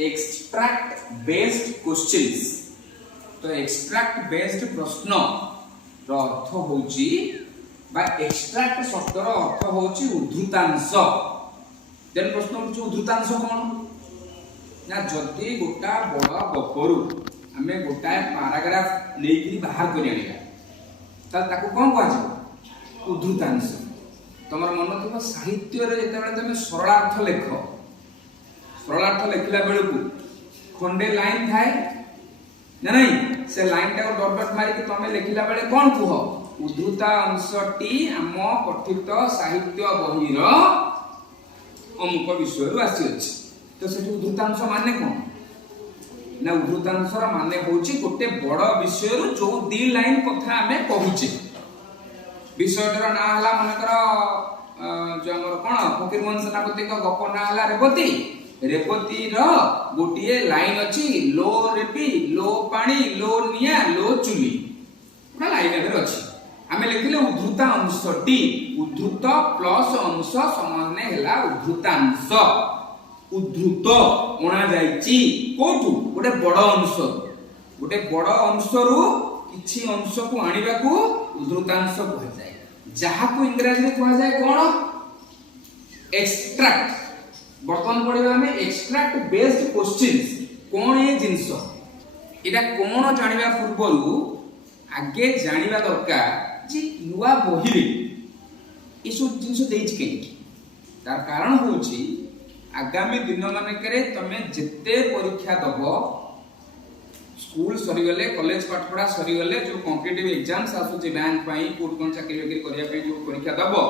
Extract based questions. तो extract based प्रश्न रो अर्थ होची बा एक्सट्रैक्ट शब्द रो अर्थ होची उद्धृतांश। देन प्रश्न होची उद्धृतांश कोन ना जदी गोटा बड़ा गपरु हमें गोटा पैराग्राफ लेकरी बाहर करि आनिया त ताको कोन कहै छै उद्धृतांश। तमर मन थो साहित्य रे जेतेबेले तमे सरलार्थ लेख सरलार्थ लिखला बेलू खंडे लाइन थाए ना नहीं से लाइन टा डॉट डॉट मारी कि तमे लिखला बेले कोन कुह उद्धृता अंशटी आम कथित साहित्य बही रो अमुक विषय रु आसी अछि। तो सेठी उद्धृतांश माने कोन ना उद्धृतांश रा माने होची गोटे बड़ विषय रु जो दी लाइन कथा हमें कहूचे विषयटर ना हला मन कर जो हमर कोन फकीरमोहन सेनापति को गप ना हला रेवती रेवती रो गोटिए लाइन अछि लो रेपी लो पानी लो निया लो चुली ना लाइन एबे अछि हमें लिखले उद्धृता अंशटी उद्धृत प्लस अंश समान हैला उद्धृतांश। उद्धृत ओना जाईची कोठु गोटे बड़ अंश रु किछि अंश को आनिबा को उद्धृतांश कहै जाय। जहा को इंग्रजी में कहै जाय कोन एक्सट्रैक्ट। बर्तमान पढ़िबा हमें एक्सट्रैक्ट बेस्ड क्वेश्चंस कोन ए जिंस एटा कोन जानिबा पूर्वरु आगे जानिबा दरकार जे नुवा बहिरे ए सब जिंस देइछ के तार कारण होची आगामी दिन मानकरे तमे जेते परीक्षा दबो स्कूल सरी गले कॉलेज पाठ पढ़ा सरी गले जो कॉम्पिटिटिव एग्जाम्स आसुची बैंक पई कोड कोन चाकरी बाकरी करिया पे जो परीक्षा दबो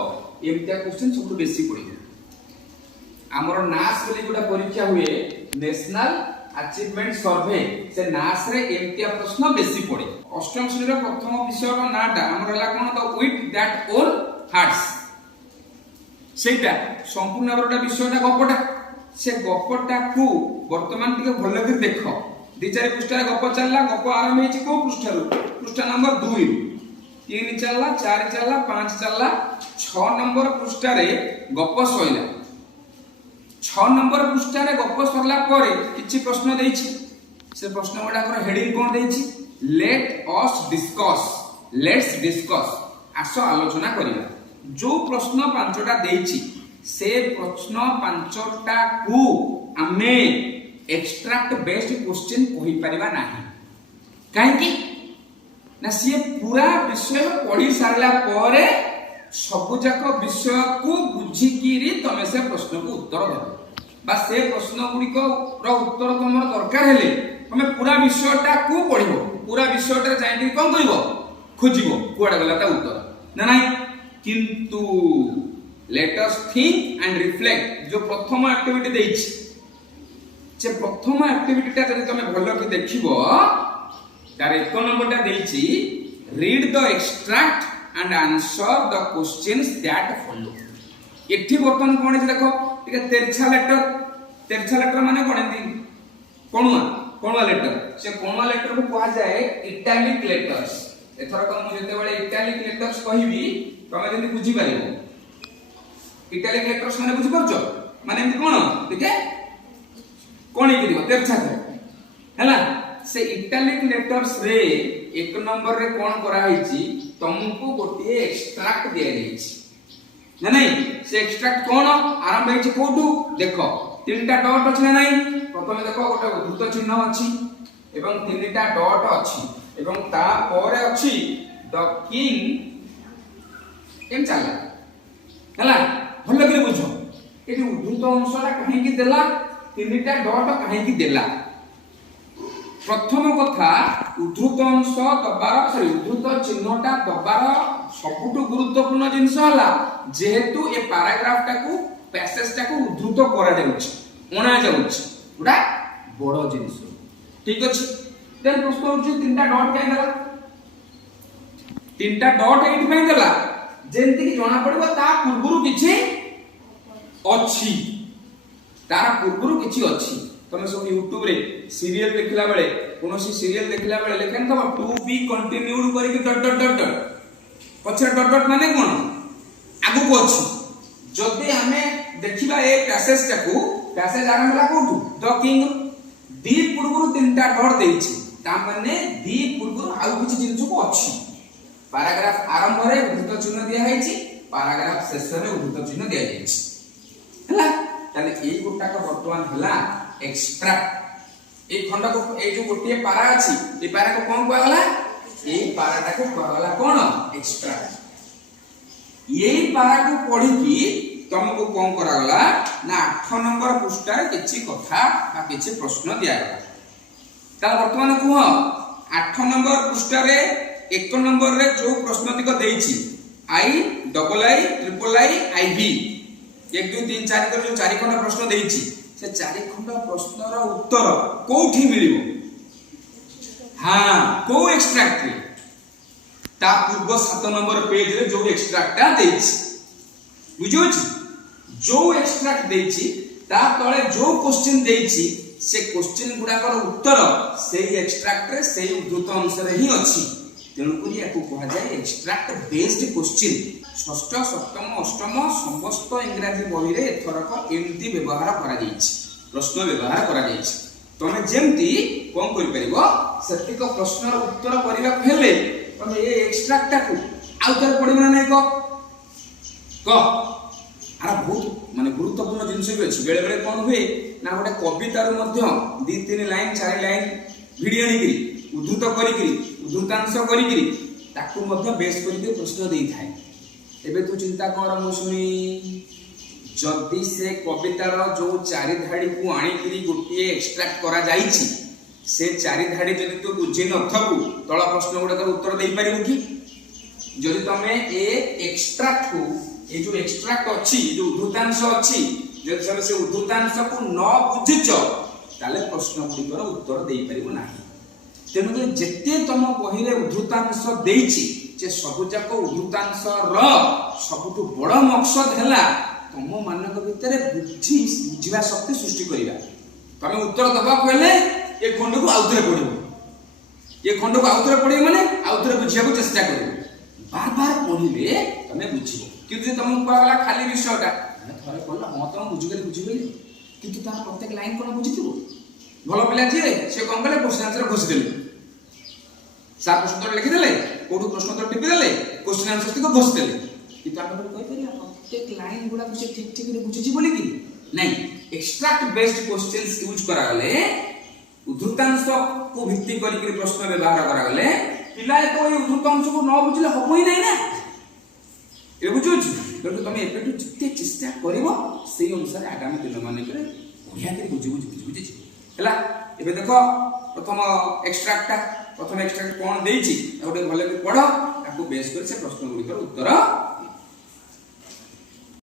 एमितिया क्वेश्चन सब बेसी पड़िबो। हमर नास बोली गुडा परीक्षा हुए नेशनल अचीवमेंट सर्वे से नास रे एमितिया प्रश्न बेसी पड़े। अष्टम श्रेणी रो प्रथम विषय रो नाटा हमर हला कोन द विथ दैट ओन हार्ट्स सेटा संपूर्ण बरटा विषयटा गपटा से गपटा को वर्तमान टिके भलो कर देखो दि चार पृष्ठ गप चलला गप आरंभ हेची को पृष्ठ रु पृष्ठ नंबर 2 3 चलला 4 चलला 5 चलला 6 नंबर पृष्ठ रे गप सइला 6 नंबर पृष्ठ रे गप सरला परे किछि प्रश्न देइछि से प्रश्न गुडा कर हेडिंग कोन देइछि लेट्स डिस्कस आसो आलोचना करिबा। जो प्रश्न पांचटा देइछि से प्रश्न पांचटा को आमे एक्सट्रैक्ट बेस्ड क्वेश्चन कहि परिबा नाही काहे कि ना से पूरा विषय पढ़ी सारला परे सब जाक विषय को बुझी किरी तमे से प्रश्न को उत्तर देबो बा से प्रश्न गुडी को रो उत्तर तमर दरकार हेले तमे पूरा विषयटा को पढिबो पूरा विषयटा जाई कोन करिवो खोजिबो कुआडा गला ता उत्तर ना नाही। किंतु let us think and reflect जो प्रथम एक्टिविटी देइछि जे प्रथम एक्टिविटी ता जदि तमे भलो कि देखिबो तार एक नंबर ता देइछि read the extract and answer the questions that follow. एठी बर्तन कोन जे देखो ठीक तेरछा लेटर माने कोन दी कोणुआ लेटर से कोणुआ लेटर को कहा जाए इटैलिक लेटर्स। एथरा को मु जते बेले इटैलिक लेटर्स कहिबी तमे जल्दी बुझी पारिबो इटैलिक लेटर्स माने बुझी परछो माने एमति कोन ठीक है कोन हे दिबो तेरछा हैला से इटैलिक लेटर्स रे एक नंबर रे कोन करा हिची तुमको गोटे एक्सट्रैक्ट दिया जाइछि ना नहीं से एक्सट्रैक्ट कोन आरंभ हेछि कोठू देखो तीनटा डॉट अछि ना नहीं प्रथमे देखो गोटे उद्धृत चिन्ह अछि एवं तीनटा डॉट अछि एवं ता परे अछि द किंग एम चला हला भलो करे बुझो एटी उद्धृत अंशरा काहे कि देला तीनटा डॉट काहे कि देला। प्रथम कथा उद्धृत अंश दबार उद्धृत चिन्हटा दबार सबुठु गुरुत्वपूर्ण जिंस हला जेहेतु ए पैराग्राफ टाकू पैसेज टाकू उद्धृत करा जाउछि ओना जाउछि उडा बड़ जिंस ठीक अछि। देन प्रश्न होछि तीनटा डॉट काहे देला तीनटा डॉट एइट में देला जेंति कि जणा पड़िबो ता पूर्वरु किछि अछि तार पूर्वरु किछि अछि। तमे सब YouTube रे सीरियल देखला बेले कोनोसी सीरियल देखला बेले लेखन तो टू बी कंटिन्यूड करी कि डॉट डॉट डॉट डॉट पछे डॉट डॉट माने कोन आगु को अछि जदि हमें देखिबा ए पैसेज टाकू पैसेज आरंभ होला कोठू द किंग दी पूर्व तीनटा डॉट देछि ता माने दी पूर्व आउ किछि जिनिस को अछि पैराग्राफ आरंभ रे उद्धृत चिन्ह दिया हैछि पैराग्राफ शेष रे उद्धृत चिन्ह दिया जायछि हला ताले एई गोटा का वर्तमान हला एक्सट्रैक्ट ए खंड को ए जो गोटे पारा अछि ए पारा को कोन कहला ए पाराटा को कहला कोन एक्सट्रैक्ट ये पारा को पढी की तुमको कोन करा गला ना 8 नंबर पृष्ठ रे किछि कथा बा किछि प्रश्न दिया गला ता वर्तमान को 8 नंबर पृष्ठ रे 1 नंबर रे जो प्रश्न तिक देछि I double I triple I I B 1 2 3 4 कर जो 4 खंड प्रश्न देछि से 4 खंड प्रश्न रो उत्तर कोठी मिलिबो हां को एक्सट्रैक्ट रे ता पूर्व 7 नंबर पेज रे जो एक्सट्रैक्ट देछि बुझो छी जो एक्सट्रैक्ट देछि ता तळे जो क्वेश्चन देछि से क्वेश्चन गुडा कर उत्तर सेही एक्सट्रैक्ट रे सेही उद्धृत अनुसार ही अछि तेणु करी याकू कहा जाय एक्सट्रैक्ट बेस्ड क्वेश्चन षष्ठ सप्तम अष्टम समस्त इंग्रजी बही रे एथरक एमती व्यवहार करा जायछि प्रश्न व्यवहार करा जायछि तमे जेमती कोन करि परिबो सेतिक प्रश्नर उत्तर करिबा हेले तमे ए एक्सट्रैक्ट को आउतर पडिबो नै क आर बहुत माने गुरुत्वपूर्ण जिनिस भी अछि बेले बेले कोन हुए ना गोटे कविता रो मध्य 2 3 लाइन 4 लाइन भिडियो निकरी उद्धृत करी उद्धृतांश करी ताकू मध्य बेस करी प्रश्न देई थाए एबे तू चिंता कर मु सुनी जदी से कवितार जो 4 धाड़ी को आनी करी गोटे एक्सट्रैक्ट करा जाईची से 4 धाड़ी जदी तू बुझे नथबु तळा प्रश्न गुडा कर उत्तर देई परिबु की जदी तमे ए एक्सट्रैक्ट को ए जो एक्सट्रैक्ट अछि जो उद्धृतांश अछि जदी तमे से उद्धृतांश को न बुझिचो ताले प्रश्न गुडी कर उत्तर देई परिबु नाही तेनु कि जेते तम बहिरे उद्धृतांश देइछि जे सबुजाक उद्धृतांश र सबुटु बड़ मकसद हैला तम मानक भितरे बुझिबा शक्ति सृष्टि करिबा तमे उत्तर दबा कहले ए खंड को आउतरे पढिबो ए खंड को आउतरे पढिबो माने आउतरे बुझिया को चेष्टा करिबो बार बार पढिले तमे बुझिबो किंतु तम कहला खाली विषयटा थरे पढला हम तम बुझिगली किंतु तार प्रत्येक लाइन कोन बुझिथिबो भलो पिला जे से कोन कले क्वेश्चन आंसर घोष देले सार प्रश्न उत्तर लिखि देले कोडू प्रश्न उत्तर टिपि देले क्वेश्चन आंसर को घोष देले किंतु आपण कहि परिया प्रत्येक लाइन गुडा से ठीक ठीक रे बुझिछि बोली कि नहीं एक्सट्रैक्ट बेस्ड क्वेश्चंस यूज करा गले उद्धृतांश को भित्ति करी प्रश्न व्यवहार करा गले पिला तो ए उद्धृतांश को न बुझले हो ही नहीं ना ए बुझुछि तो तुम एपेटू जिते चेष्टा करिवो सेही अनुसार आगामी दिन माने करे बढ़िया के बुझिछि हला एबे देखो प्रथम एक्सट्रैक्ट कोन देछि गोटे भले पढ ताको बेस कर से प्रश्न गुडी कर उत्तर